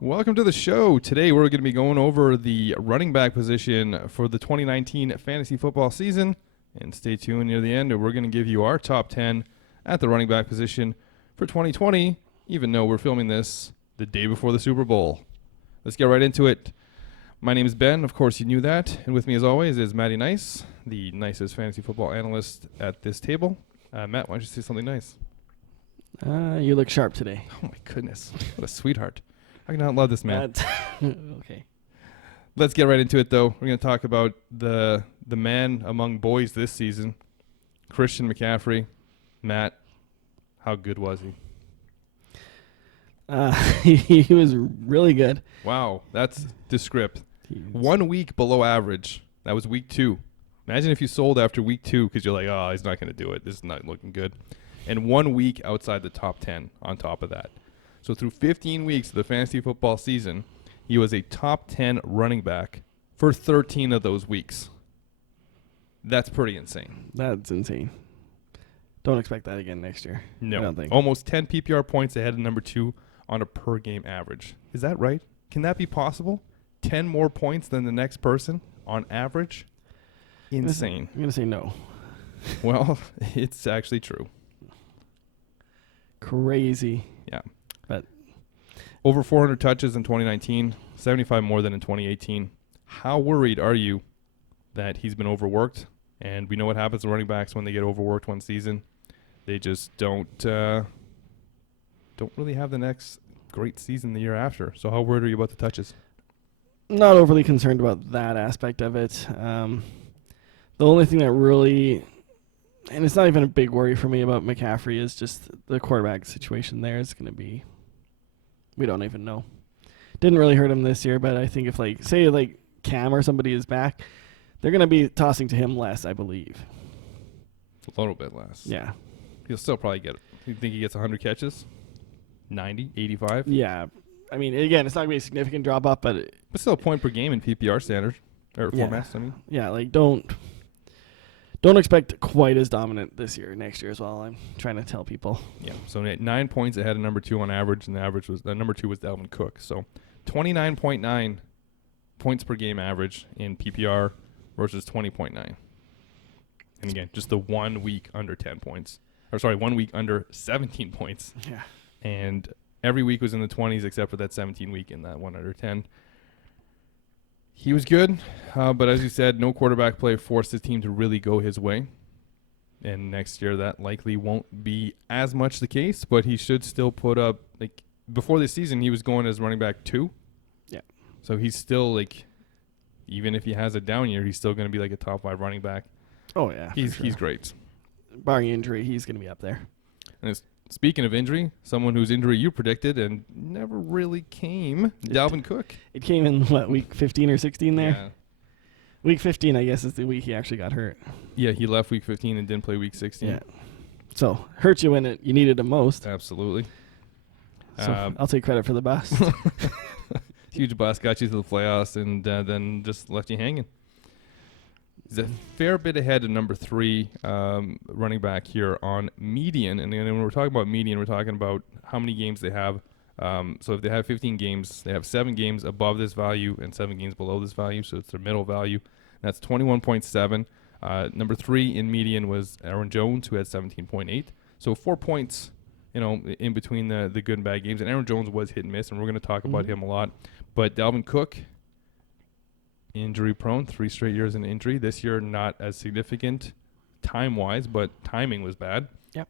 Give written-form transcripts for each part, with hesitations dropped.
Welcome to the show. Today we're going to be going over the running back position for the 2019 fantasy football season. And stay tuned near the end, we're going to give you our top 10 at the running back position for 2020, even though we're filming this the day before the Super Bowl. Let's get right into it. My name is Ben. Of course, you knew that. And with me, as always, is Matty Nice, the nicest fantasy football analyst at this table. Matt, why don't you say something nice? You look sharp today. Oh, my goodness. What a sweetheart. I cannot love this man. Okay. Let's get right into it, though. We're going to talk about the man among boys this season, Christian McCaffrey. Matt, how good was he? He was really good. Wow, that's descript. 1 week below average. That was week 2. Imagine if you sold after week 2 because you're like, oh, he's not going to do it. This is not looking good. And 1 week outside the top 10 on top of that. So through 15 weeks of the fantasy football season, he was a top 10 running back for 13 of those weeks. That's pretty insane. That's insane. Don't expect that again next year. No. I don't think. Almost 10 PPR points ahead of number 2 on a per game average. Is that right? Can that be possible? 10 more points than the next person on average? Insane. I'm going to say no. Well, it's actually true. Crazy. Yeah. But over 400 touches in 2019, 75 more than in 2018. How worried are you that he's been overworked? And we know what happens to running backs when they get overworked one season. They just don't really have the next great season the year after. So how worried are you about the touches? not overly concerned about that aspect of it. The only thing that really, and it's not even a big worry for me about McCaffrey, is just the quarterback situation there is going to be, we don't even know. Didn't really hurt him this year, but I think if, like, say, like, Cam or somebody is back, they're going to be tossing to him less, I believe. A little bit less. Yeah. He'll still probably get it. You think he gets 100 catches? 90? 85? Yeah. I mean, again, it's not going to be a significant drop-off, but still a point per game in PPR standard. Or formats, I mean. Yeah, like, don't expect quite as dominant this year, next year as well. I'm trying to tell people. Yeah, so 9 points ahead of number 2 on average, and the average was number 2 was Alvin Cook. So 29.9 points per game average in PPR versus 20.9. And again, just the 1 week under 10 points. 1 week under 17 points. Yeah. And every week was in the 20s except for that 17 week in that 1 under 10. He was good, but as you said, no quarterback play forced his team to really go his way. And next year that likely won't be as much the case, but he should still put up, like, before this season he was going as running back 2. Yeah. So he's still, like, even if he has a down year, he's still going to be like a top 5 running back. Oh, yeah. He's great. Barring injury, he's going to be up there. And speaking of injury, someone whose injury you predicted and never really came, Dalvin Cook. It came in, week 15 or 16 there? Yeah. Week 15, I guess, is the week he actually got hurt. Yeah, he left week 15 and didn't play week 16. Yeah. So, hurt you when you needed him most. Absolutely. So, I'll take credit for the bust. Huge bust, got you to the playoffs, and then just left you hanging. He's a fair bit ahead of number 3 running back here on median. And when we're talking about median, we're talking about how many games they have. So if they have 15 games, they have 7 games above this value and 7 games below this value. So it's their middle value. That's 21.7. Number 3 in median was Aaron Jones, who had 17.8. So 4 points, in between the good and bad games. And Aaron Jones was hit and miss, and we're going to talk about him a lot. But Dalvin Cook, injury prone, 3 straight years in injury. This year, not as significant time-wise, but timing was bad. Yep.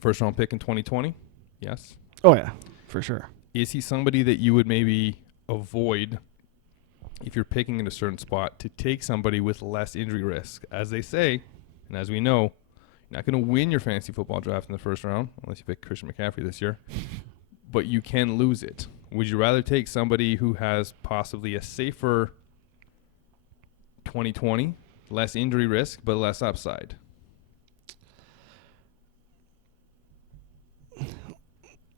First round pick in 2020. Yes. Oh, yeah, for sure. Is he somebody that you would maybe avoid if you're picking in a certain spot to take somebody with less injury risk? As they say, and as we know, you're not going to win your fantasy football draft in the first round unless you pick Christian McCaffrey this year, but you can lose it. Would you rather take somebody who has possibly a safer 2020, less injury risk, but less upside?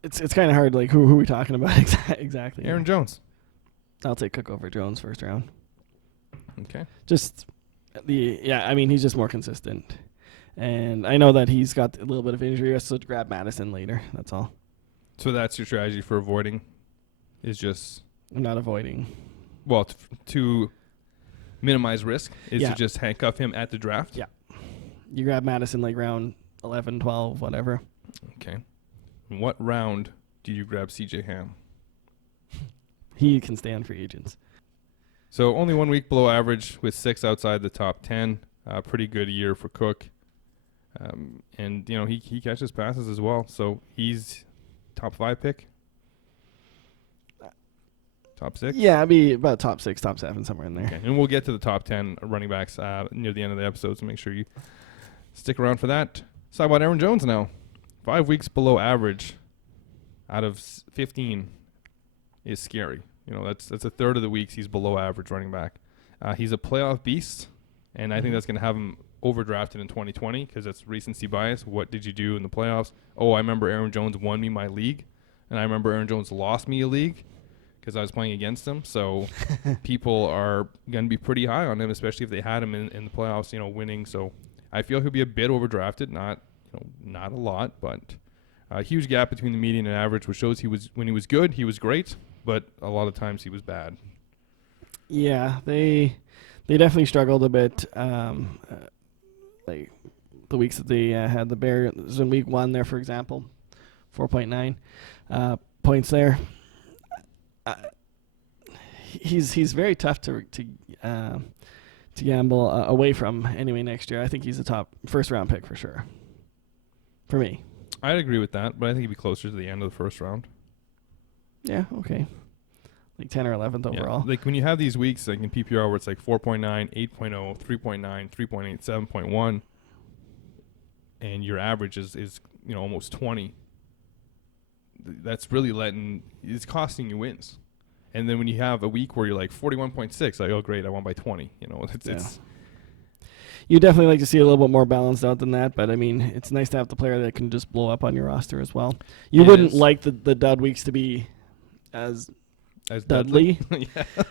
It's kind of hard. Like, who are we talking about exactly? Aaron Jones. I'll take Cook over Jones first round. Okay. He's just more consistent. And I know that he's got a little bit of injury risk, so to grab Madison later. That's all. So that's your strategy for avoiding is just not avoiding. Well, to minimize risk is Yeah. to just handcuff him at the draft. Yeah. You grab Madison like round 11, 12, whatever. Okay. In what round do you grab C.J. Ham? He can stand free agents. So only 1 week below average with 6 outside the top 10. Pretty good year for Cook. And, you know, he catches passes as well. So he's top 5 pick? Top 6? Yeah, it'd be about top 6, top 7, somewhere in there. Okay. And we'll get to the top 10 running backs near the end of the episode, so make sure you stick around for that. Let's talk about Aaron Jones now. 5 weeks below average out of 15 is scary. You know, that's a third of the weeks he's below average running back. He's a playoff beast, and I think that's going to have him overdrafted in 2020 because that's recency bias. What did you do in the playoffs? Oh, I remember Aaron Jones won me my league, and I remember Aaron Jones lost me a league because I was playing against him. So people are going to be pretty high on him, especially if they had him in the playoffs, you know, winning. So I feel he'll be a bit overdrafted, not a lot, but a huge gap between the median and average, which shows when he was good, he was great, but a lot of times he was bad. Yeah, they definitely struggled a bit. Like the weeks that they had the Bears in week 1 there, for example, 4.9 points there. He's very tough to gamble away from anyway next year. I think he's a top first round pick for sure. For me, I'd agree with that, but I think he'd be closer to the end of the first round. Yeah, okay. Like 10 or 11th overall. Yeah. Like when you have these weeks like in PPR where it's like 4.9, 8.0, 3.9, 3.8, 7.1, and your average is you know almost 20. That's really it's costing you wins. And then when you have a week where you're like 41.6, like, oh great, I won by 20. You know, it's you definitely like to see a little bit more balanced out than that, but I mean, it's nice to have the player that can just blow up on your roster as well. You wouldn't like the dud weeks to be as Dudley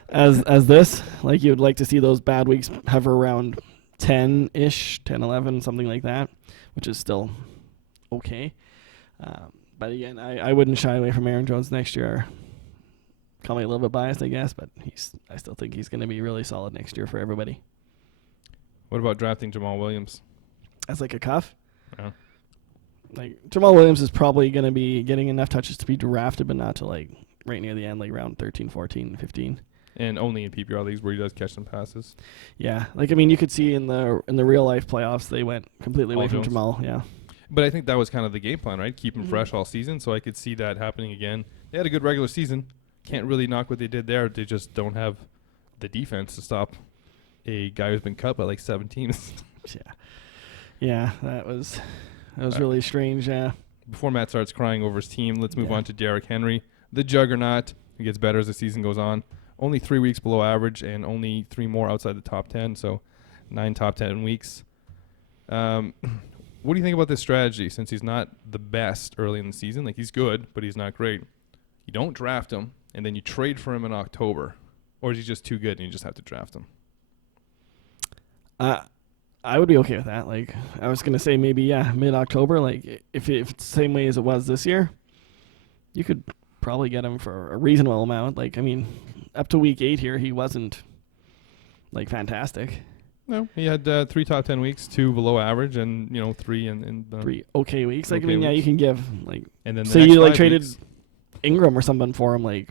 as this. Like you would like to see those bad weeks hover around 10-ish, 10, 11, something like that, which is still okay. But again, I wouldn't shy away from Aaron Jones next year. Call me a little bit biased, I guess, but I still think he's going to be really solid next year for everybody. What about drafting Jamaal Williams? As like a cuff? Yeah. Like Jamaal Williams is probably going to be getting enough touches to be drafted, but not to like right near the end, like round 13, 14, 15. And only in PPR leagues where he does catch some passes. Yeah, like I mean, you could see in the real life playoffs they went completely away from Jones. Jamaal. Yeah. But I think that was kind of the game plan, right? Keep him fresh all season, so I could see that happening again. They had a good regular season. Can't really knock what they did there. They just don't have the defense to stop a guy who's been cut by like 7 teams. Yeah, that was really strange. Yeah. Before Matt starts crying over his team, let's move on to Derrick Henry, the juggernaut. He gets better as the season goes on. Only 3 weeks below average and only 3 more outside the top 10, so 9 top 10 weeks. What do you think about this strategy since he's not the best early in the season? Like, he's good, but he's not great. You don't draft him, and then you trade for him in October. Or is he just too good and you just have to draft him? I would be okay with that. Like, I was going to say maybe, mid-October. Like, if it's the same way as it was this year, you could probably get him for a reasonable amount. Like, I mean, up to week 8 here, he wasn't, like, fantastic. No, he had 3 top 10 weeks, 2 below average, and 3 in 3 okay weeks. Like, okay I mean, weeks. you can give, like, and then so you, like, traded Ingram or something for him, like.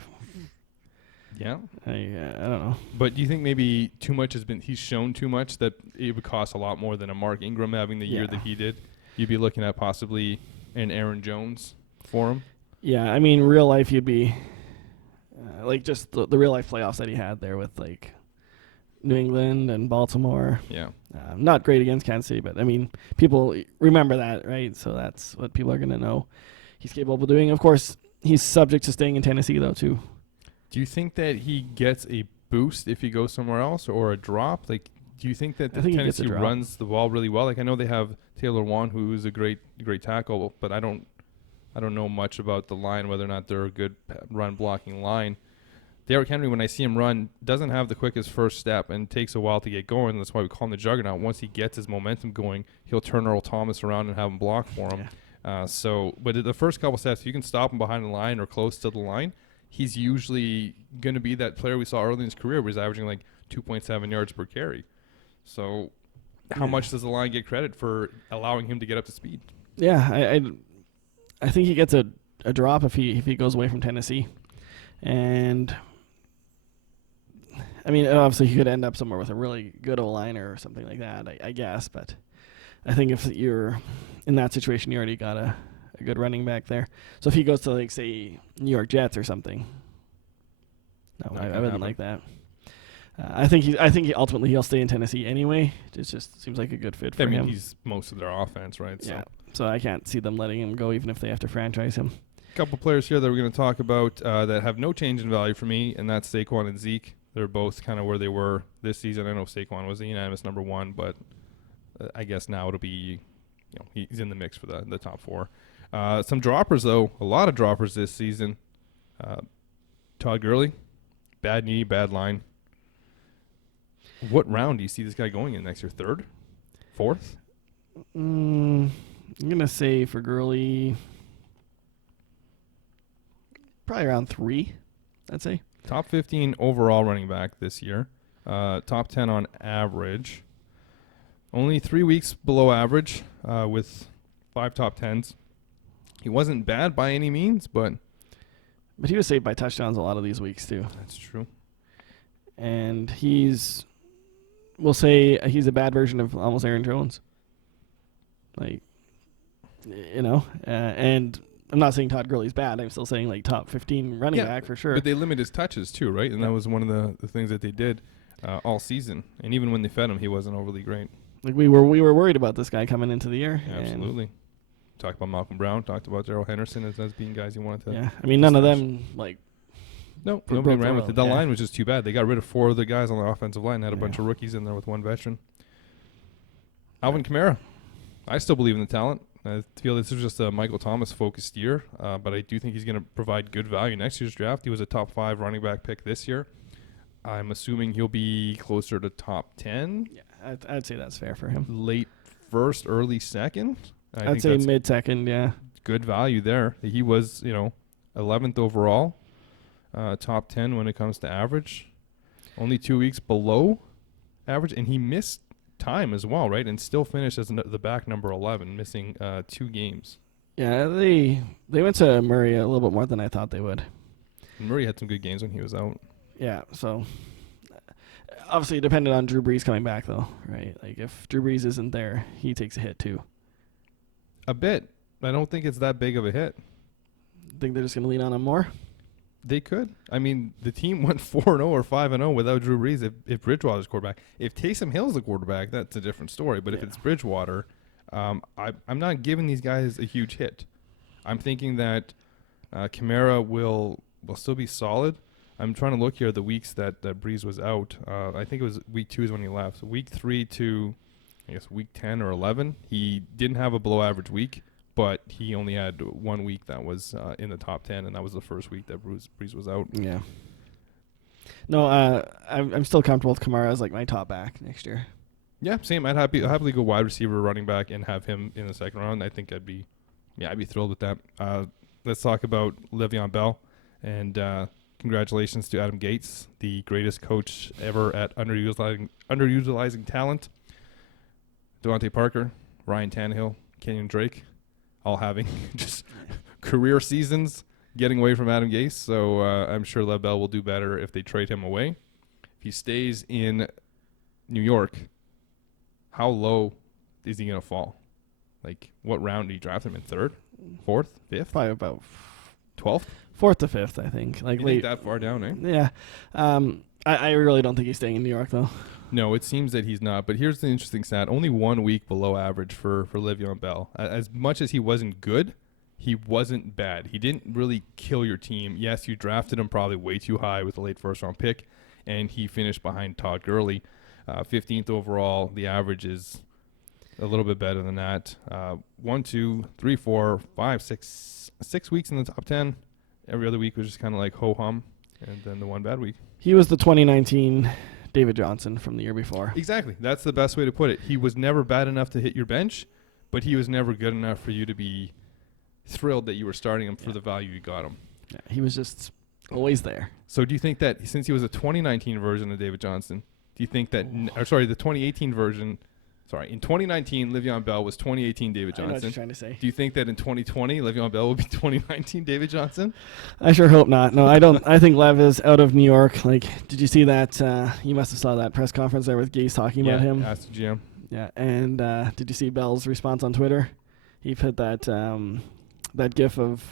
Yeah. I don't know. But do you think maybe he's shown too much that it would cost a lot more than a Mark Ingram having the year that he did? You'd be looking at possibly an Aaron Jones for him? Yeah, I mean, real life, you'd be like just the real life playoffs that he had there with like New England and Baltimore. Yeah. Not great against Kansas City, but I mean, people remember that, right? So that's what people are going to know he's capable of doing. Of course, he's subject to staying in Tennessee, though, too. Do you think that he gets a boost if he goes somewhere else or a drop? Like, do you think that Tennessee runs the ball really well? Like, I know they have Taylor Wan, who's a great tackle, but I don't know much about the line, whether or not they're a good run blocking line. Derrick Henry, when I see him run, doesn't have the quickest first step and takes a while to get going. That's why we call him the juggernaut. Once he gets his momentum going, he'll turn Earl Thomas around and have him block for him. Yeah. But the first couple steps, if you can stop him behind the line or close to the line, he's usually going to be that player we saw early in his career where he's averaging like 2.7 yards per carry. So how much does the line get credit for allowing him to get up to speed? Yeah, I think he gets a drop if he goes away from Tennessee. And I mean, obviously he could end up somewhere with a really good O-liner or something like that, I guess. But I think if you're in that situation, you already got a good running back there. So if he goes to, like, say, New York Jets or something, no, I wouldn't like that. I think he ultimately he'll stay in Tennessee anyway. It just seems like a good fit for him. I mean, he's most of their offense, right? Yeah. So I can't see them letting him go, even if they have to franchise him. A couple players here that we're going to talk about that have no change in value for me, and that's Saquon and Zeke. They're both kind of where they were this season. I know Saquon was the unanimous number one, but I guess now it'll be, he's in the mix for the top four. Some droppers, though. A lot of droppers this season. Todd Gurley, bad knee, bad line. What round do you see this guy going in next year? Third? Fourth? I'm going to say for Gurley, probably around 3, I'd say. Top 15 overall running back this year. Top 10 on average. Only 3 weeks below average with 5 top 10s. He wasn't bad by any means, but he was saved by touchdowns a lot of these weeks too. That's true. And we'll say he's a bad version of almost Aaron Jones. Like, and I'm not saying Todd Gurley's bad. I'm still saying like top 15 running back for sure. But they limit his touches too, right? And that was one of the things that they did all season. And even when they fed him, he wasn't overly great. Like we were worried about this guy coming into the year. Yeah, absolutely. Talked about Malcolm Brown. Talked about Darrell Henderson as being guys you wanted to. Yeah, I mean none of them like. No, nobody ran with it. The line was just too bad. They got rid of 4 of the guys on the offensive line. Had a bunch of rookies in there with 1 veteran. Alvin Kamara. I still believe in the talent. I feel this is just a Michael Thomas-focused year, but I do think he's going to provide good value next year's draft. He was a top 5 running back pick this year. I'm assuming he'll be closer to top 10. Yeah, I'd say that's fair for him. Late first, early second. I'd say mid-second, yeah. Good value there. He was, 11th overall, top 10 when it comes to average. Only 2 weeks below average, and he missed time as well, right? And still finished as the back number 11, missing 2 games. Yeah, they went to Murray a little bit more than I thought they would. And Murray had some good games when he was out. Yeah, so obviously it depended on Drew Brees coming back, though, right? Like if Drew Brees isn't there, he takes a hit too. A bit. I don't think it's that big of a hit. Think they're just going to lean on him more? They could. I mean, the team went 4-0 or 5-0 without Drew Brees if Bridgewater's quarterback. If Taysom Hill's the quarterback, that's a different story. But if it's Bridgewater, I'm not giving these guys a huge hit. I'm thinking that Kamara will still be solid. I'm trying to look here the weeks that Brees was out. I think it was week 2 is when he left. So week 3 to, I guess, week 10 or 11, he didn't have a below-average week. But he only had 1 week that was in the top 10, and that was the first week that Brees was out. Yeah. No, I'm still comfortable with Kamara as like my top back next year. Yeah, same. I'd happily go wide receiver, running back, and have him in the second round. I think I'd be thrilled with that. Let's talk about Le'Veon Bell, and congratulations to Adam Gates, the greatest coach ever at underutilizing talent. Devontae Parker, Ryan Tannehill, Kenyon Drake. All having just career seasons getting away from Adam Gase. So I'm sure Lev Bell will do better if they trade him away. If he stays in New York, how low is he going to fall? Like, what round do you draft him in? 3rd? 4th? 5th? Probably about 12th? 4th to 5th, I think. Like you think that far down, eh? Yeah. I really don't think he's staying in New York, though. No, it seems that he's not. But here's the interesting stat. Only 1 week below average for Le'Veon Bell. As much as he wasn't good, he wasn't bad. He didn't really kill your team. Yes, you drafted him probably way too high with a late first-round pick, and he finished behind Todd Gurley. 15th overall. The average is a little bit better than that. 1, 2, 3, 4, 5, 6 weeks in the top 10. Every other week was just kind of like ho-hum, and then the one bad week. He was the 2019 David Johnson from the year before. Exactly. That's the best way to put it. He was never bad enough to hit your bench, but he was never good enough for you to be thrilled that you were starting him for the value you got him. Yeah, he was just Always there. So do you think that since he was a 2019 version of David Johnson, do you think that, the 2018 version, in 2019, Le'Veon Bell was 2018 David Johnson. I know what you're trying to say. Do you think that in 2020, Le'Veon Bell will be 2019 David Johnson? I sure hope not. No, I don't. I think Lev is out of New York. Like, did you see that? You must have saw that press conference there with Gase talking about him. Ask the GM. Yeah, and did you see Bell's response on Twitter? He put that that gif of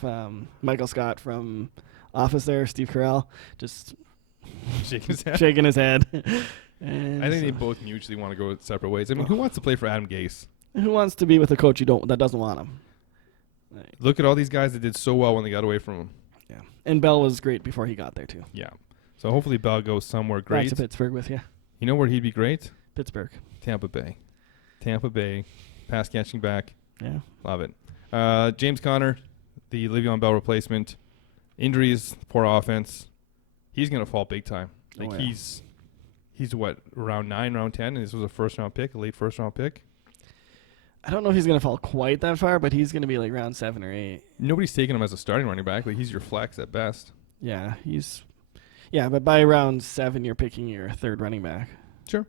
Michael Scott from Office there, Steve Carell, just shaking his head. And I think they both mutually want to go separate ways. I mean, who wants to play for Adam Gase? Who wants to be with a coach that doesn't want him? Look at all these guys that did so well when they got away from him. Yeah, and Bell was great before he got there too. Yeah, so hopefully Bell goes somewhere great. Back to Pittsburgh with you. You know where he'd be great? Pittsburgh. Tampa Bay, pass catching back. Yeah, love it. James Conner, the Le'Veon Bell replacement. Injuries, poor offense. He's gonna fall big time. He's what, round 9, round 10, and this was a late first round pick. I don't know if he's gonna fall quite that far, but he's gonna be like round 7 or 8. Nobody's taking him as a starting running back. Like, he's your flex at best. Yeah, but by round 7, you're picking your third running back. Sure.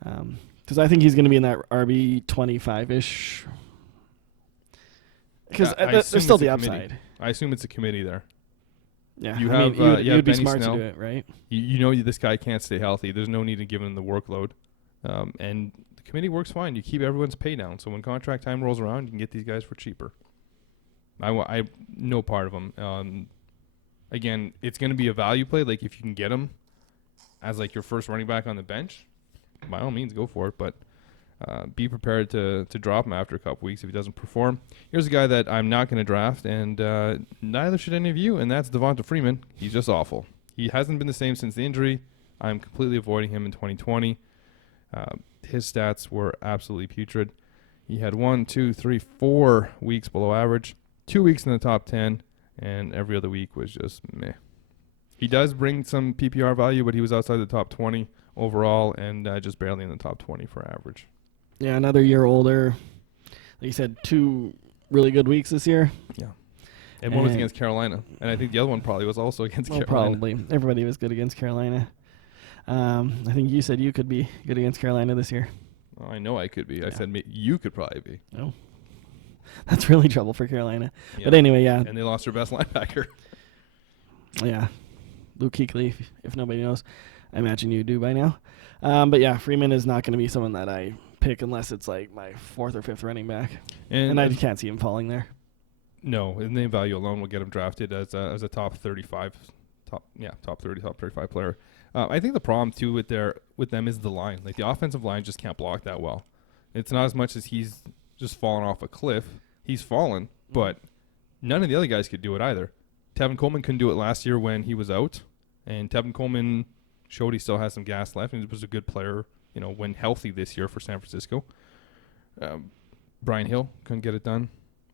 Because I think he's going to be in that RB 25-ish. Because there's still the upside. I assume it's a committee there. Yeah, you'd be smart to do it, right? You know this guy can't stay healthy. There's no need to give him the workload. And the committee works fine. You keep everyone's pay down. So when contract time rolls around, you can get these guys for cheaper. I no part of them. Again, it's going to be a value play. Like, if you can get him as like your first running back on the bench, by all means, go for it. But be prepared to drop him after a couple weeks if he doesn't perform. Here's a guy that I'm not going to draft, and neither should any of you, and that's Devonta Freeman. He's just awful. He hasn't been the same since the injury. I'm completely avoiding him in 2020. His stats were absolutely putrid. He had 4 weeks below average, 2 weeks in the top 10, and every other week was just meh. He does bring some PPR value, but he was outside the top 20 overall and just barely in the top 20 for average. Yeah, another year older. Like you said, 2 really good weeks this year. Yeah. And one was against Carolina. And I think the other one probably was also against Carolina. Probably. Everybody was good against Carolina. I think you said you could be good against Carolina this year. Well, I know I could be. Yeah. I said you could probably be. No. That's really trouble for Carolina. Yeah. But anyway, yeah. And they lost their best linebacker. Yeah. Luke Kuechly, if nobody knows. I imagine you do by now. But yeah, Freeman is not going to be someone that I pick unless it's like my 4th or 5th running back. And I can't see him falling there. No, and name value alone will get him drafted as a top 35, top 30, top 35 player. I think the problem too with them is the line. Like, the offensive line just can't block that well. It's not as much as he's just fallen off a cliff. He's fallen, but none of the other guys could do it either. Tevin Coleman couldn't do it last year when he was out, and Tevin Coleman showed he still has some gas left, and he was a good player, when healthy this year for San Francisco. Brian Hill couldn't get it done.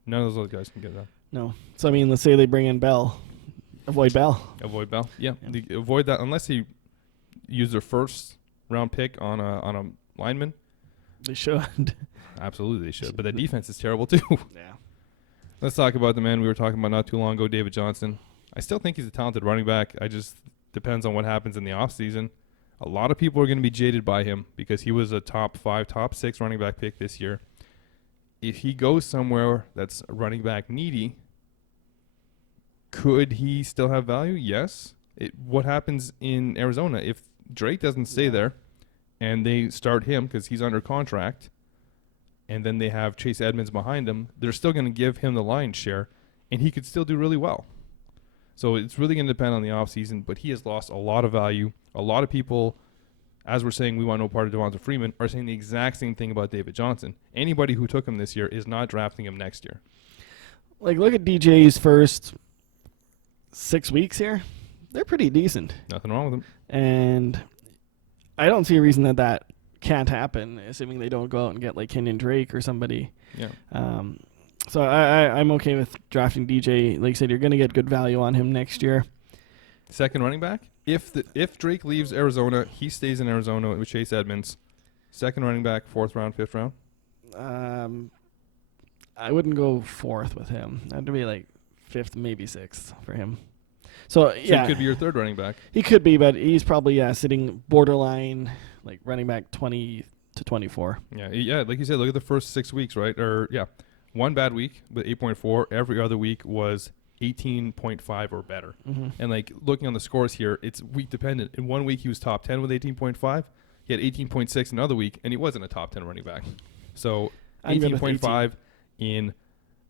None of those other guys can get it done. No. So, I mean, let's say they bring in Bell. Avoid Bell. Avoid Bell. Yeah. Avoid that unless he use their first round pick on a lineman. They should. Absolutely they should. But the defense is terrible too. Yeah. Let's talk about the man we were talking about not too long ago, David Johnson. I still think he's a talented running back. I just depends on what happens in the offseason. A lot of people are going to be jaded by him because he was a top 5, top 6 running back pick this year. If he goes somewhere that's running back needy, could he still have value? Yes. What happens in Arizona if Drake doesn't stay there and they start him because he's under contract, and then they have Chase Edmonds behind him, they're still going to give him the lion's share, and he could still do really well. So it's really going to depend on the offseason, but he has lost a lot of value. A lot of people, as we're saying we want no part of Devonta Freeman, are saying the exact same thing about David Johnson. Anybody who took him this year is not drafting him next year. Like, look at DJ's first 6 weeks here. They're pretty decent. Nothing wrong with them. And I don't see a reason that can't happen, assuming they don't go out and get like Kenyon Drake or somebody. Yeah. So I'm okay with drafting DJ. Like I said, you're going to get good value on him next year. Second running back? If Drake leaves Arizona, he stays in Arizona with Chase Edmonds. Second running back, 4th round, 5th round? I wouldn't go 4th with him. That'd be like 5th, maybe 6th for him. So he yeah, could be your third running back. he could be, but he's probably sitting borderline like running back 20 to 24. Yeah, like you said, look at the first 6 weeks, right? One bad week with 8.4. Every other week was 18.5 or better. Mm-hmm. And like looking on the scores here, it's week dependent. In 1 week he was top 10 with 18.5. He had 18.6 another week, and he wasn't a top 10 running back. So 18.5 in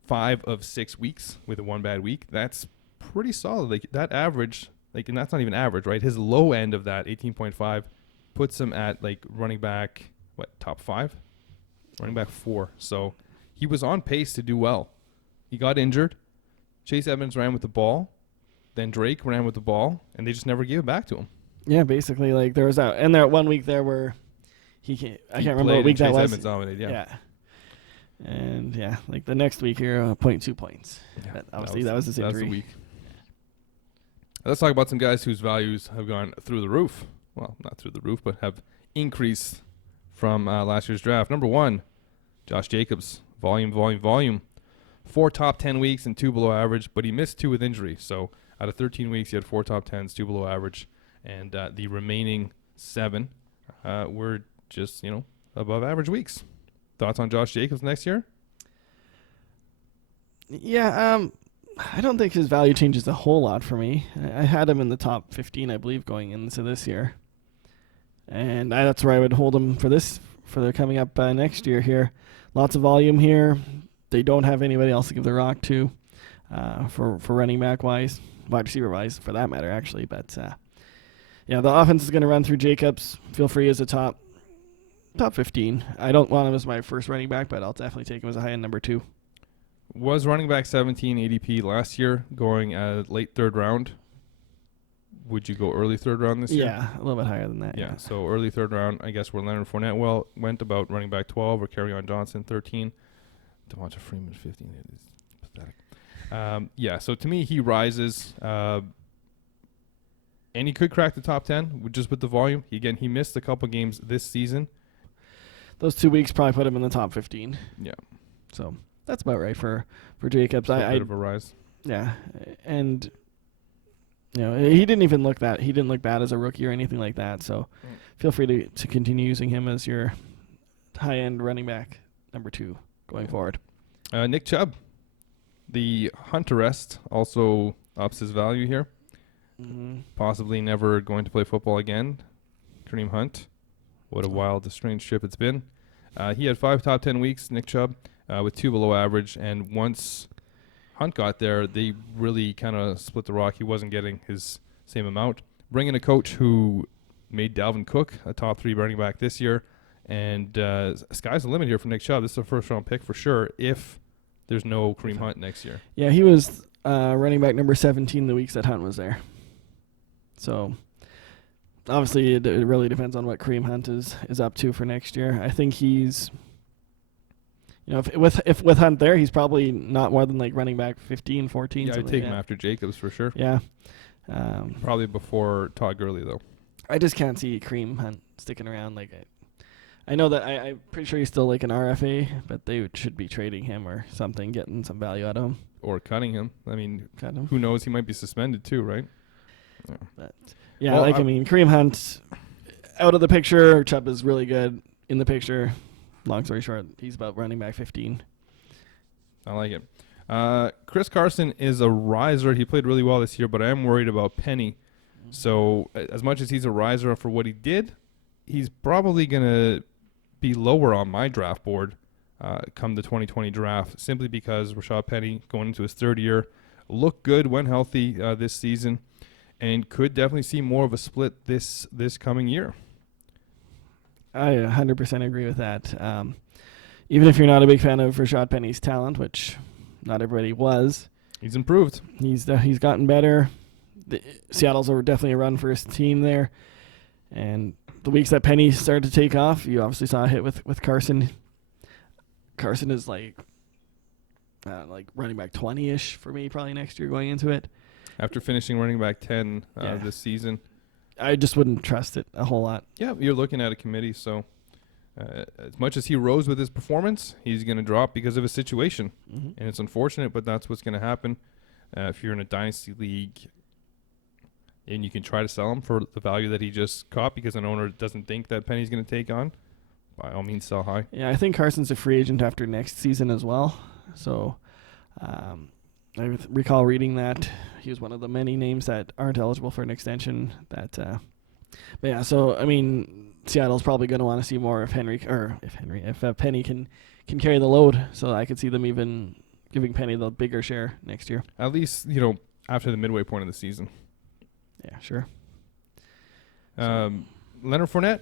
5 of 6 weeks with a one bad week. That's pretty solid. Like that average, and that's not even average, right? His low end of that 18.5 puts him at like running back, top 5? Running back 4. So he was on pace to do well. He got injured. Chase Edmonds ran with the ball. Then Drake ran with the ball, and they just never gave it back to him. Yeah, basically, like there was that, and there 1 week there where I can't remember what week that was. Edmonds dominated, yeah. And like the next week here, 0.2 points. Yeah, Obviously, that was his injury. That was the week. Let's talk about some guys whose values have gone through the roof. Well, not through the roof, but have increased from last year's draft. Number 1, Josh Jacobs. Volume. 4 top 10 weeks and 2 below average, but he missed 2 with injury. So out of 13 weeks, he had 4 top 10s, 2 below average, and the remaining 7 were just, above average weeks. Thoughts on Josh Jacobs next year? Yeah, I don't think his value changes a whole lot for me. I had him in the top 15, I believe, going into this year. And that's where I would hold him for the coming up next year here. Lots of volume here. They don't have anybody else to give the rock to for running back wise, wide receiver wise, for that matter, actually. But the offense is going to run through Jacobs. Feel free as a top 15. I don't want him as my first running back, but I'll definitely take him as a high end number 2. Was running back 17 ADP last year, going late 3rd round. Would you go early 3rd round this year? Yeah, a little bit higher than that. Yeah, so early 3rd round, I guess, where Leonard Fournette went about running back 12, or Kerryon Johnson 13. Devonta Freeman 15. It is pathetic. So to me, he rises. And he could crack the top 10 just with the volume. He missed a couple games this season. Those 2 weeks probably put him in the top 15. Yeah. So that's about right for Jacobs. A bit of a rise. Yeah, and he didn't look bad as a rookie or anything like that. So feel free to continue using him as your high end running back number 2 going forward. Nick Chubb, the Hunt arrest also ups his value here. Mm-hmm. Possibly never going to play football again. Kareem Hunt. What a wild, strange trip it's been. He had 5 top 10 weeks, Nick Chubb, with 2 below average. And once Hunt got there, they really kind of split the rock. He wasn't getting his same amount. Bring in a coach who made Dalvin Cook a top 3 running back this year. And sky's the limit here for Nick Chubb. This is a first-round pick for sure if there's no Kareem Hunt next year. Yeah, he was running back number 17 the weeks that Hunt was there. So obviously it really depends on what Kareem Hunt is up to for next year. I think he's, if with Hunt there, he's probably not more than like running back 15, 14. Yeah, I'd take him after Jacobs for sure. Yeah. Probably before Todd Gurley, though. I just can't see Kareem Hunt sticking around. Like I know that I'm pretty sure he's still like an RFA, but they should be trading him or something, getting some value out of him. Or cutting him. I mean, Cut him. who knows? He might be suspended too, right? Yeah. But Kareem Hunt out of the picture. Chubb is really good in the picture. Long story short, he's about running back 15. I like it. Chris Carson is a riser. He played really well this year, but I am worried about Penny. So as much as he's a riser for what he did, he's probably going to be lower on my draft board come the 2020 draft, simply because Rashad Penny, going into his 3rd year, looked good when healthy this season, and could definitely see more of a split this coming year. I 100% agree with that. Even if you're not a big fan of Rashad Penny's talent, which not everybody was, he's improved. He's gotten better. Seattle's definitely a run-first team there, and the weeks that Penny started to take off, you obviously saw a hit with Carson. Carson is like running back 20-ish for me probably next year going into it. After finishing running back 10 this season. I just wouldn't trust it a whole lot. Yeah, you're looking at a committee, so as much as he rose with his performance, he's going to drop because of his situation. Mm-hmm. And it's unfortunate, but that's what's going to happen. If you're in a dynasty league, and you can try to sell him for the value that he just caught because an owner doesn't think that Penny's going to take on, by all means, sell high. Yeah, I think Carson's a free agent after next season as well. So I recall reading that he was one of the many names that aren't eligible for an extension. But yeah, so I mean, Seattle's probably going to want to see more if Penny can carry the load. So I could see them even giving Penny the bigger share next year. At least, after the midway point of the season. Yeah, sure. Leonard Fournette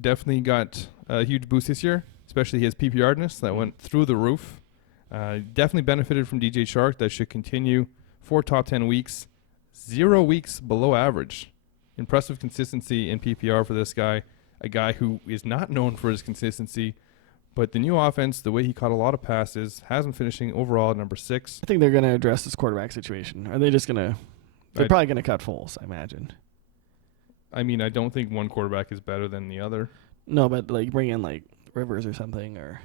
definitely got a huge boost this year, especially his PPR-ness that went through the roof. Definitely benefited from DJ Shark. That should continue. 4 top 10 weeks, 0 weeks below average. Impressive consistency in PPR for this guy, a guy who is not known for his consistency. But the new offense, the way he caught a lot of passes, has him finishing overall at number 6. I think they're going to address this quarterback situation. Are they just going to... They're probably going to cut Foles, I imagine. I mean, I don't think one quarterback is better than the other. No, but bring in Rivers or something, or...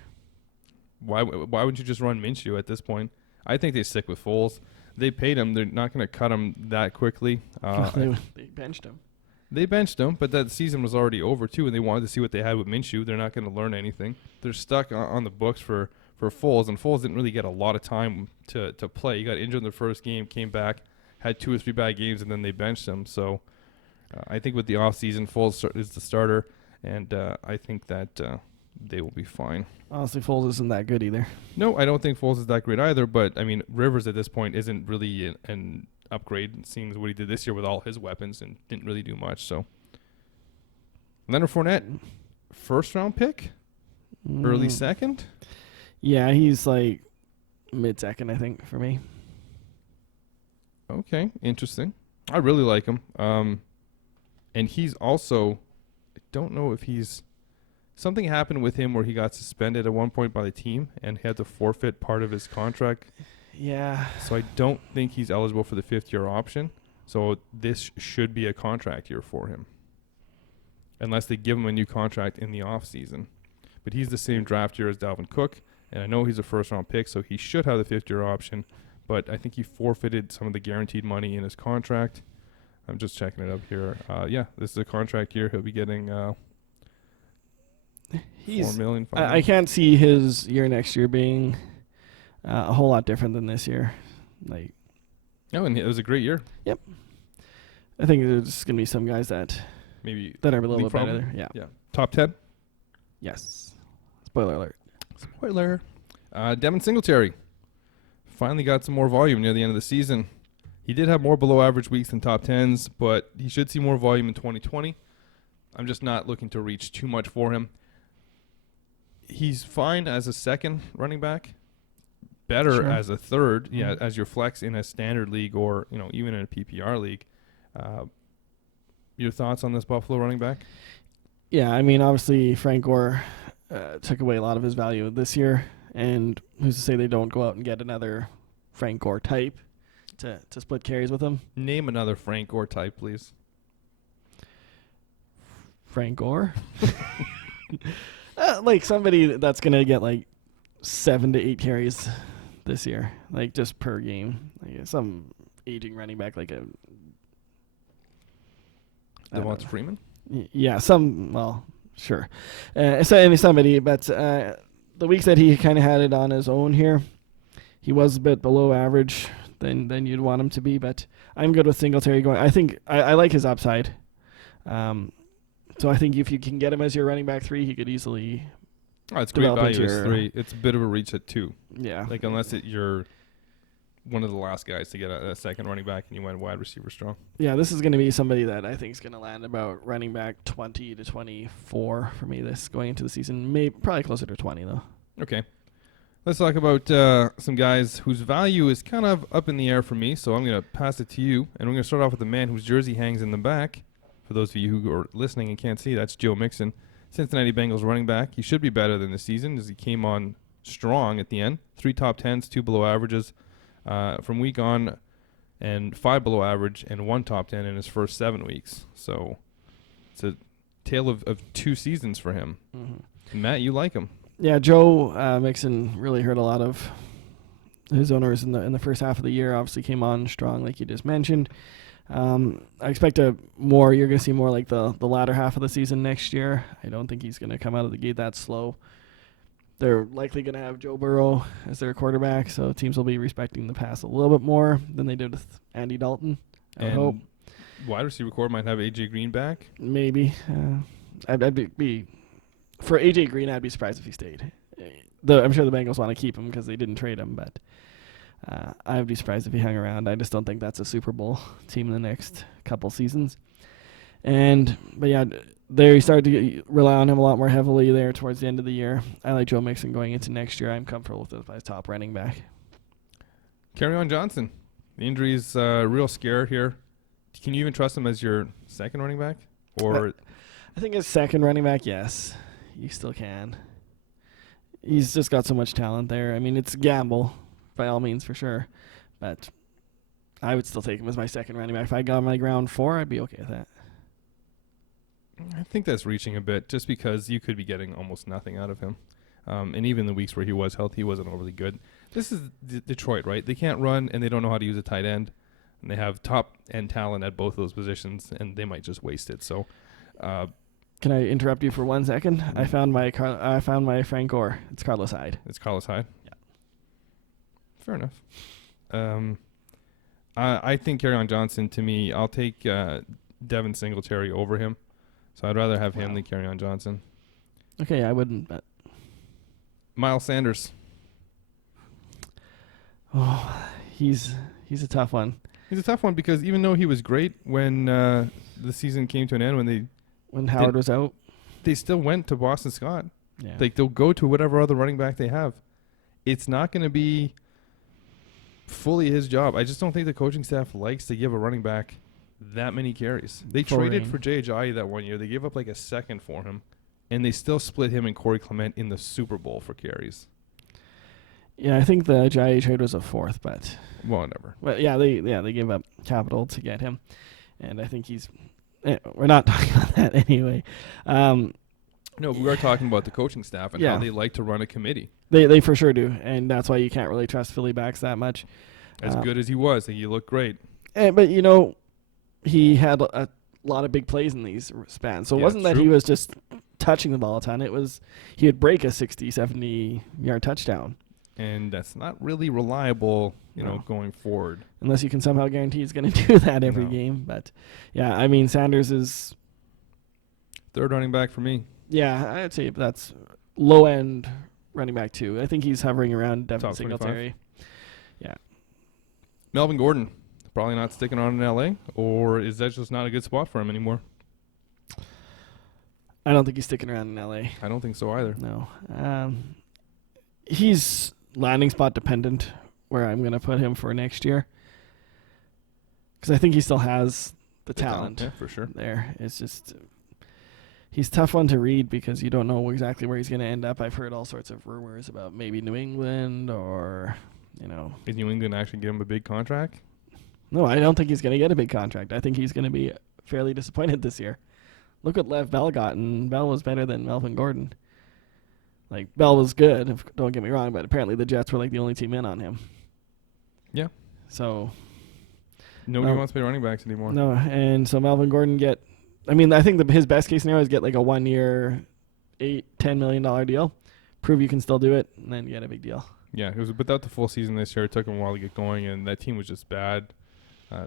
Why wouldn't you just run Minshew at this point? I think they stick with Foles. They paid him. They're not going to cut him that quickly. They benched him. They benched him, but that season was already over, too, and they wanted to see what they had with Minshew. They're not going to learn anything. They're stuck on the books for Foles, and Foles didn't really get a lot of time to play. He got injured in the first game, came back, had 2 or 3 bad games, and then they benched him. So I think with the offseason, Foles is the starter, and I think that they will be fine. Honestly, Foles isn't that good either. No, I don't think Foles is that great either, but, I mean, Rivers at this point isn't really an upgrade, seeing what he did this year with all his weapons and didn't really do much. So Leonard Fournette, first-round pick? Early second? Yeah, he's mid-second, I think, for me. Okay, interesting. I really like him. And he's also, I don't know if he's, something happened with him where he got suspended at one point by the team and had to forfeit part of his contract. Yeah. So I don't think he's eligible for the 5th-year option. So this should be a contract year for him, unless they give him a new contract in the offseason. But he's the same draft year as Dalvin Cook, and I know he's a first-round pick, so he should have the 5th-year option. But I think he forfeited some of the guaranteed money in his contract. I'm just checking it up here. Yeah, this is a contract year. He'll be getting $4 million. I can't see his year next year being a whole lot different than this year. Oh, and it was a great year. Yep. I think there's going to be some guys that maybe are a little bit better. Yeah. Top 10? Yes. Spoiler alert. Spoiler. Devin Singletary finally got some more volume near the end of the season. He did have more below average weeks than top 10s, but he should see more volume in 2020. I'm just not looking to reach too much for him. He's fine as a second running back, better as a third, as your flex in a standard league or even in a PPR league. Your thoughts on this Buffalo running back? Yeah, I mean, obviously Frank Gore took away a lot of his value this year, and who's to say they don't go out and get another Frank Gore type to split carries with him? Name another Frank Gore type, please. Frank Gore? Somebody that's going to get 7 to 8 carries this year, just per game. Some aging running back Devonta Freeman? Yeah, sure. Somebody, but the weeks that he kind of had it on his own here, he was a bit below average than you'd want him to be, but I'm good with Singletary going. I think I like his upside. So I think if you can get him as your running back 3, he could easily. Oh, it's great value as 3. It's a bit of a reach at 2. Yeah. Unless you're one of the last guys to get a second running back and you went wide receiver strong. Yeah, this is going to be somebody that I think is going to land about running back 20 to 24 for me this going into the season. Probably closer to 20 though. Okay. Let's talk about some guys whose value is kind of up in the air for me. So I'm going to pass it to you, and we're going to start off with the man whose jersey hangs in the back. For those of you who are listening and can't see, that's Joe Mixon, Cincinnati Bengals running back. He should be better than this season as he came on strong at the end. 3 top 10s, 2 below averages from week on, and 5 below average and 1 top 10 in his first 7 weeks. So it's a tale of 2 seasons for him. Mm-hmm. Matt, you like him. Yeah, Joe Mixon really heard a lot of his owners in the first half of the year obviously came on strong, like you just mentioned. I expect you're going to see more like the latter half of the season next year. I don't think he's going to come out of the gate that slow. They're likely going to have Joe Burrow as their quarterback, so teams will be respecting the pass a little bit more than they did with Andy Dalton, I would hope. Wide receiver core might have A.J. Green back. Maybe. I'd be for A.J. Green, I'd be surprised if he stayed. I'm sure the Bengals want to keep him because they didn't trade him, but I'd be surprised if he hung around. I just don't think that's a Super Bowl team in the next couple seasons. But yeah, they started to rely on him a lot more heavily there towards the end of the year. I like Joe Mixon going into next year. I'm comfortable with it as top running back. Kerryon Johnson. The injury is real scare here. Can you even trust him as your second running back? Or I think as second running back, yes. You still can. He's just got so much talent there. I mean, it's a gamble, by all means, for sure. But I would still take him as my second running back. If I got my round 4, I'd be okay with that. I think that's reaching a bit, just because you could be getting almost nothing out of him. And even the weeks where he was healthy, he wasn't overly good. This is Detroit, right? They can't run, and they don't know how to use a tight end. And they have top-end talent at both those positions, and they might just waste it. So, can I interrupt you for 1 second? I found my Frank Gore. It's Carlos Hyde. It's Carlos Hyde? Yeah. Fair enough. I think Kerryon Johnson, to me, I'll take Devin Singletary over him. So I'd rather have him than Kerryon Johnson. Okay, I wouldn't, but Miles Sanders. Oh, he's a tough one. He's a tough one because even though he was great when the season came to an end, when Howard was out, they still went to Boston Scott. Yeah. They'll go to whatever other running back they have. It's not going to be fully his job. I just don't think the coaching staff likes to give a running back that many carries. They traded for Jay Ajayi that 1 year. They gave up like a second for him, and they still split him and Corey Clement in the Super Bowl for carries. Yeah, I think the Ajayi trade was a fourth, but whatever. But yeah, they gave up capital to get him, and I think we're not talking about that anyway. No, we are talking about the coaching staff and how they like to run a committee. They for sure do, and that's why you can't really trust Philly backs that much. As good as he was, he looked great. But he had a lot of big plays in these spans, so it wasn't that he was just touching the ball a ton. It was he would break a 60, 70-yard touchdown. And that's not really reliable, going forward. Unless you can somehow guarantee he's going to do that every game. But, yeah, I mean, Sanders is third running back for me. Yeah, I'd say that's low-end running back, too. I think he's hovering around Devin Singletary. Yeah. Melvin Gordon, probably not sticking on in L.A., or is that just not a good spot for him anymore? I don't think he's sticking around in L.A. I don't think so either. No. He's landing spot dependent where I'm going to put him for next year, because I think he still has the talent. Yeah, for sure. There. It's just he's a tough one to read because you don't know exactly where he's going to end up. I've heard all sorts of rumors about maybe New England or, Is New England actually give him a big contract? No, I don't think he's going to get a big contract. I think he's going to be fairly disappointed this year. Look what Lev Bell got, and Bell was better than Melvin Gordon. Like, Bell was good, don't get me wrong, but apparently the Jets were like the only team in on him. Yeah. So nobody wants to play running backs anymore. No, and so Melvin Gordon I think his best case scenario is get like a 1 year, $8-10 million deal, prove you can still do it, and then get a big deal. Yeah, it was without the full season this year. It took him a while to get going, and that team was just bad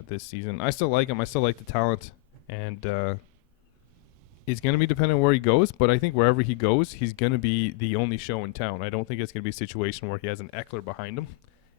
this season. I still like him. I still like the talent, and it's going to be dependent on where he goes, but I think wherever he goes, he's going to be the only show in town. I don't think it's going to be a situation where he has an Eckler behind him.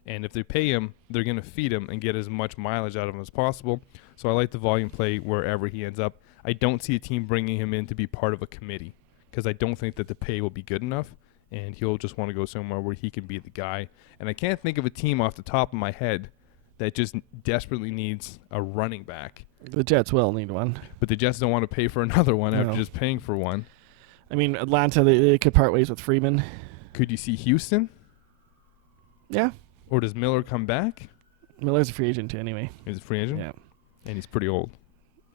And if they pay him, they're going to feed him and get as much mileage out of him as possible. So I like the volume play wherever he ends up. I don't see a team bringing him in to be part of a committee because I don't think that the pay will be good enough, and he'll just want to go somewhere where he can be the guy. And I can't think of a team off the top of my head that just desperately needs a running back. The Jets will need one. But the Jets don't want to pay for another one after just paying for one. I mean, Atlanta, they could part ways with Freeman. Could you see Houston? Yeah. Or does Miller come back? Miller's a free agent anywy. He's a free agent? Yeah. And he's pretty old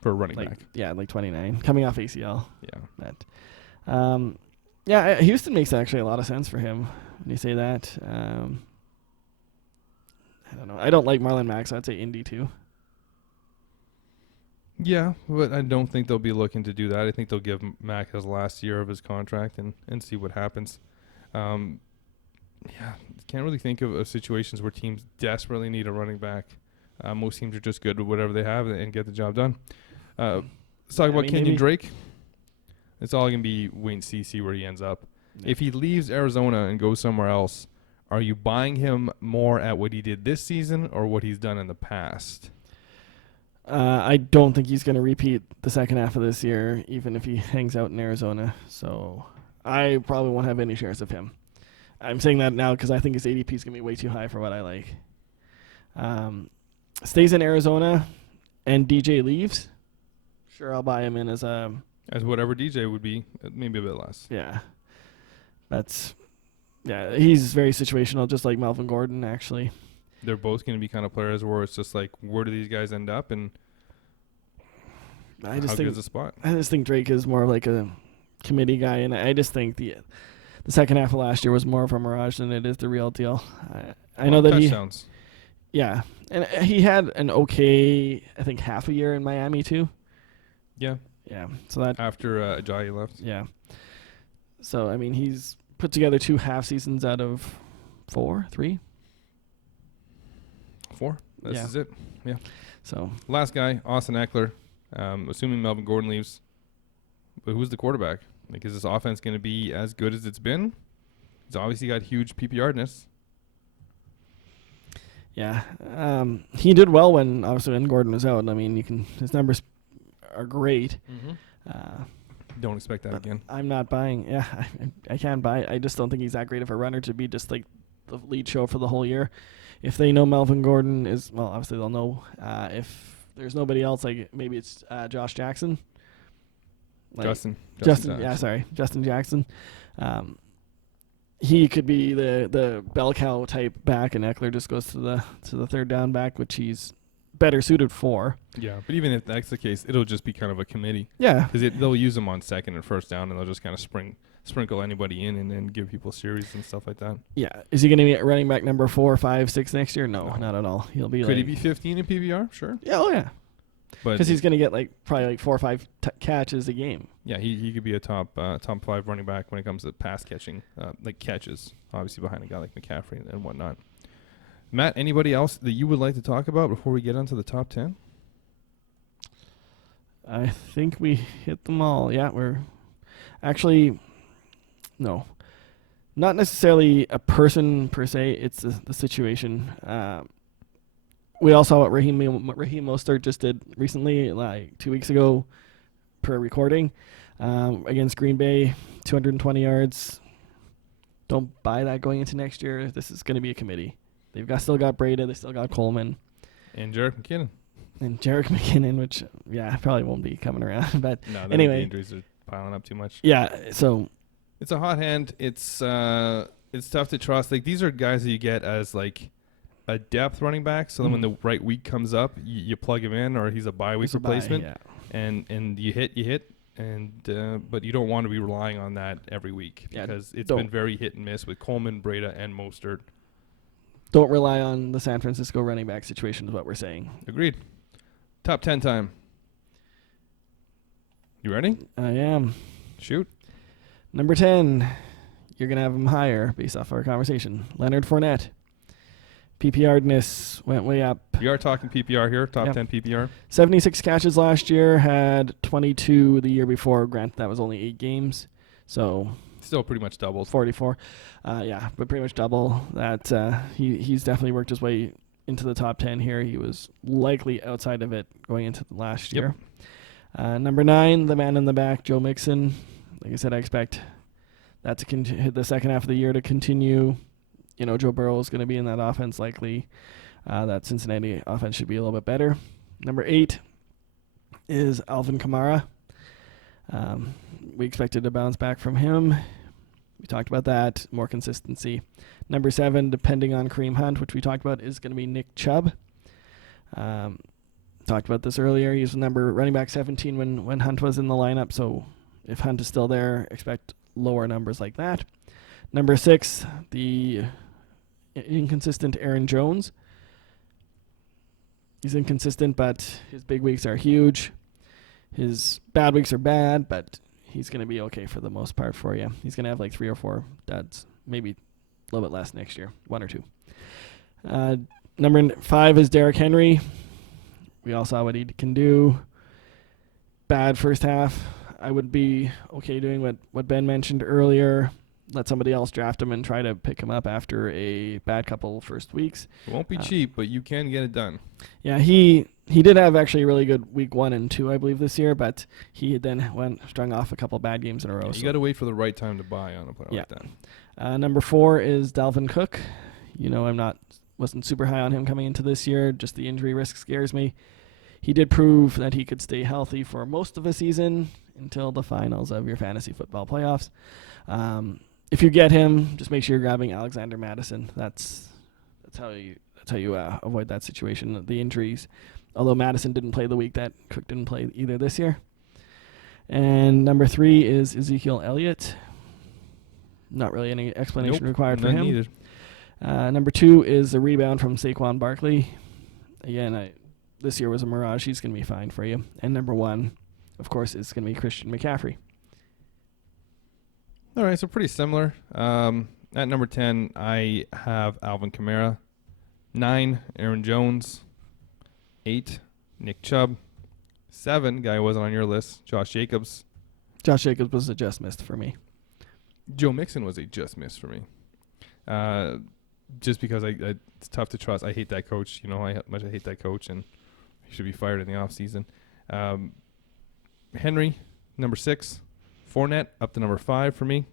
for a running back. Yeah, like 29. Coming off ACL. Yeah. Houston makes actually a lot of sense for him when you say that. I don't know. I don't like Marlon Mack, so I'd say Indy too. Yeah, but I don't think they'll be looking to do that. I think they'll give Mack his last year of his contract and see what happens. Yeah, can't really think of situations where teams desperately need a running back. Most teams are just good with whatever they have and get the job done. Let's talk about Kenyon Drake. It's all going to be wait and see where he ends up. Yeah. If he leaves Arizona and goes somewhere else, are you buying him more at what he did this season or what he's done in the past? I don't think he's going to repeat the second half of this year, even if he hangs out in Arizona. So I probably won't have any shares of him. I'm saying that now because I think his ADP is going to be way too high for what I like. Stays in Arizona and DJ leaves. Sure, I'll buy him in as whatever DJ would be, maybe a bit less. Yeah. He's very situational, just like Melvin Gordon, actually. They're both going to be kind of players where it's just like, where do these guys end up, and how good is the spot? I just think Drake is more like a committee guy, and I just think the second half of last year was more of a mirage than it is the real deal. I know that touchdowns. Yeah, and he had an okay, I think, half a year in Miami too. Yeah. Yeah. So that after Ajayi left. Yeah. So I mean, he's put together 2 half seasons out of 3. 4. This is it. Yeah. So last guy, Austin Eckler. Assuming Melvin Gordon leaves, but who's the quarterback? Like, is this offense going to be as good as it's been? He's obviously got huge PPR-ness. Yeah. He did well when Gordon was out. I mean, his numbers are great. Mm-hmm. Don't expect that again. I'm not buying. Yeah, I can't buy it. I just don't think he's that great of a runner to be just like the lead show for the whole year. If they know Melvin Gordon is, well, obviously they'll know. If there's nobody else, like maybe it's Josh Jackson. Justin Jackson. Yeah, sorry, Justin Jackson. He could be the bell cow type back, and Eckler just goes to the third down back, which he's better suited for. Yeah, but even if that's the case, it'll just be kind of a committee. Yeah, because they'll use him on second and first down, and they'll just kind of sprinkle anybody in and then give people series and stuff like that. Yeah, is he going to be running back number 4, 5, 6 next year? No, not at all. He'll be. Could he be 15 in PBR? Sure. Yeah, oh yeah. Because he's going to get probably 4 or 5 catches a game. Yeah, he could be a top 5 running back when it comes to pass catching, catches, obviously behind a guy like McCaffrey and whatnot. Matt, anybody else that you would like to talk about before we get onto the top 10? I think we hit them all. Yeah, we're actually no, not necessarily a person per se. It's the situation. We all saw what Raheem Mostert just did recently, like 2 weeks ago, per recording, against Green Bay, 220 yards. Don't buy that going into next year. This is going to be a committee. They've still got Breda. They still got Coleman. And Jerick McKinnon. Which, probably won't be coming around. But no, anyway. The injuries are piling up too much. Yeah, so. It's a hot hand. It's tough to trust. Like, these are guys that you get as, like, a depth running back. So then when the right week comes up, you plug him in, or he's a bye week replacement. And you hit. And but you don't want to be relying on that every week because it's been very hit and miss with Coleman, Breda, and Mostert. Don't rely on the San Francisco running back situation is what we're saying. Agreed. Top 10 time. You ready? I am. Shoot. Number 10. You're going to have him higher based off our conversation. Leonard Fournette. PPR-ness went way up. We are talking PPR here, top 10 PPR. 76 catches last year, had 22 the year before. Granted, that was only 8 games. So still pretty much doubled. 44. But pretty much double. That he's definitely worked his way into the top 10 here. He was likely outside of it going into the last year. Number 9, the man in the back, Joe Mixon. Like I said, I expect that to hit the second half of the year to continue. You know, Joe Burrow is going to be in that offense likely. That Cincinnati offense should be a little bit better. Number 8 is Alvin Kamara. We expected to bounce back from him. We talked about that. More consistency. Number 7, depending on Kareem Hunt, which we talked about, is going to be Nick Chubb. Talked about this earlier. He was running back 17 when Hunt was in the lineup. So if Hunt is still there, expect lower numbers like that. Number 6, the inconsistent Aaron Jones. He's inconsistent, but his big weeks are huge. His bad weeks are bad, but he's going to be okay for the most part for you. He's going to have like 3 or 4 duds, maybe a little bit less next year, 1 or 2. Number 5 is Derrick Henry. We all saw what he can do. Bad first half. I would be okay doing what Ben mentioned earlier. Let somebody else draft him and try to pick him up after a bad couple first weeks. It won't be cheap, but you can get it done. Yeah, he did have actually a really good week 1 and 2, I believe, this year, but he then strung off a couple bad games in a row. Yeah, you got to wait for the right time to buy on a player like that. Number 4 is Dalvin Cook. Wasn't super high on him coming into this year. Just the injury risk scares me. He did prove that he could stay healthy for most of the season until the finals of your fantasy football playoffs. If you get him, just make sure you're grabbing Alexander Madison. That's how you avoid that situation, the injuries. Although Madison didn't play the week that Cook didn't play either this year. And number 3 is Ezekiel Elliott. Not really any explanation required for him. Needed. Number 2 is the rebound from Saquon Barkley. Again, this year was a mirage. He's going to be fine for you. And number 1, of course, is going to be Christian McCaffrey. All right, so pretty similar. At number 10, I have Alvin Kamara. 9, Aaron Jones. 8, Nick Chubb. 7, guy who wasn't on your list, Josh Jacobs. Josh Jacobs was a just missed for me. Joe Mixon was a just miss for me. Just because it's tough to trust. I hate that coach. You know how much I hate that coach, and he should be fired in the offseason. Henry, number 6. Fournette up to number 5 for me.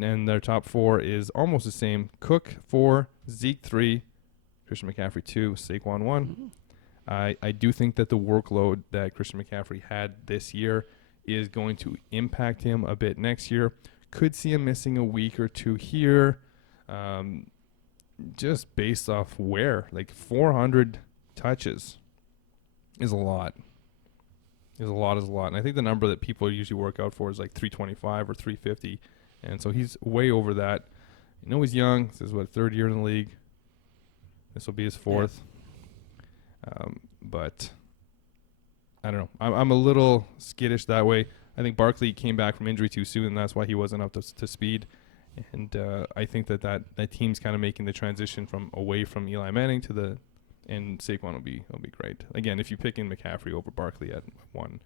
And their top 4 is almost the same. Cook 4, Zeke 3, Christian McCaffrey 2, Saquon 1. I do think that the workload that Christian McCaffrey had this year is going to impact him a bit next year. Could see him missing a week or 2 here. Just based off where. Like 400 touches is a lot. Is a lot. And I think the number that people usually work out for is like 325 or 350. And so he's way over that. You know he's young. This is what, 3rd year in the league. This will be his 4th. But I don't know. I'm a little skittish that way. I think Barkley came back from injury too soon, and that's why he wasn't up to speed. And I think that team's kind of making the transition from away from Eli Manning to and Saquon will be great. Again, if you pick in McCaffrey over Barkley at 1,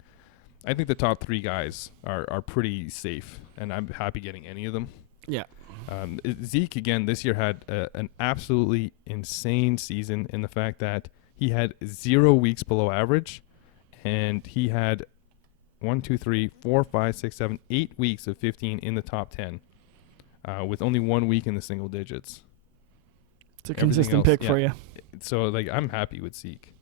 I think the top 3 guys are pretty safe, and I'm happy getting any of them. Yeah. Zeke, again, this year had an absolutely insane season in the fact that he had 0 weeks below average, and he had 1, 2, 3, 4, 5, 6, 7, 8 weeks of 15 in the top 10, with only 1 week in the single digits. It's a consistent pick for you. So, I'm happy with Zeke.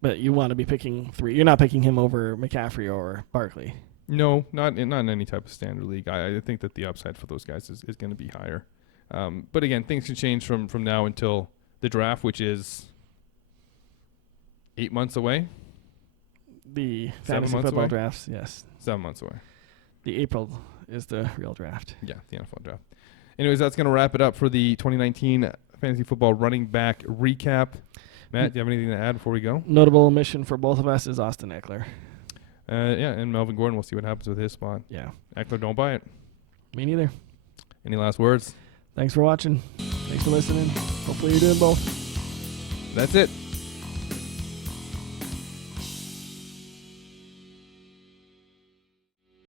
But you want to be picking 3. You're not picking him over McCaffrey or Barkley. No, not in any type of standard league. I think that the upside for those guys is going to be higher. But again, things can change from now until the draft, which is 8 months away. The fantasy football drafts, yes. 7 months away. The April is the real draft. Yeah, the NFL draft. Anyways, that's going to wrap it up for the 2019 Fantasy Football Running Back Recap. Matt, do you have anything to add before we go? Notable omission for both of us is Austin Eckler. And Melvin Gordon. We'll see what happens with his spot. Yeah. Eckler, don't buy it. Me neither. Any last words? Thanks for watching. Thanks for listening. Hopefully you're doing both. That's it.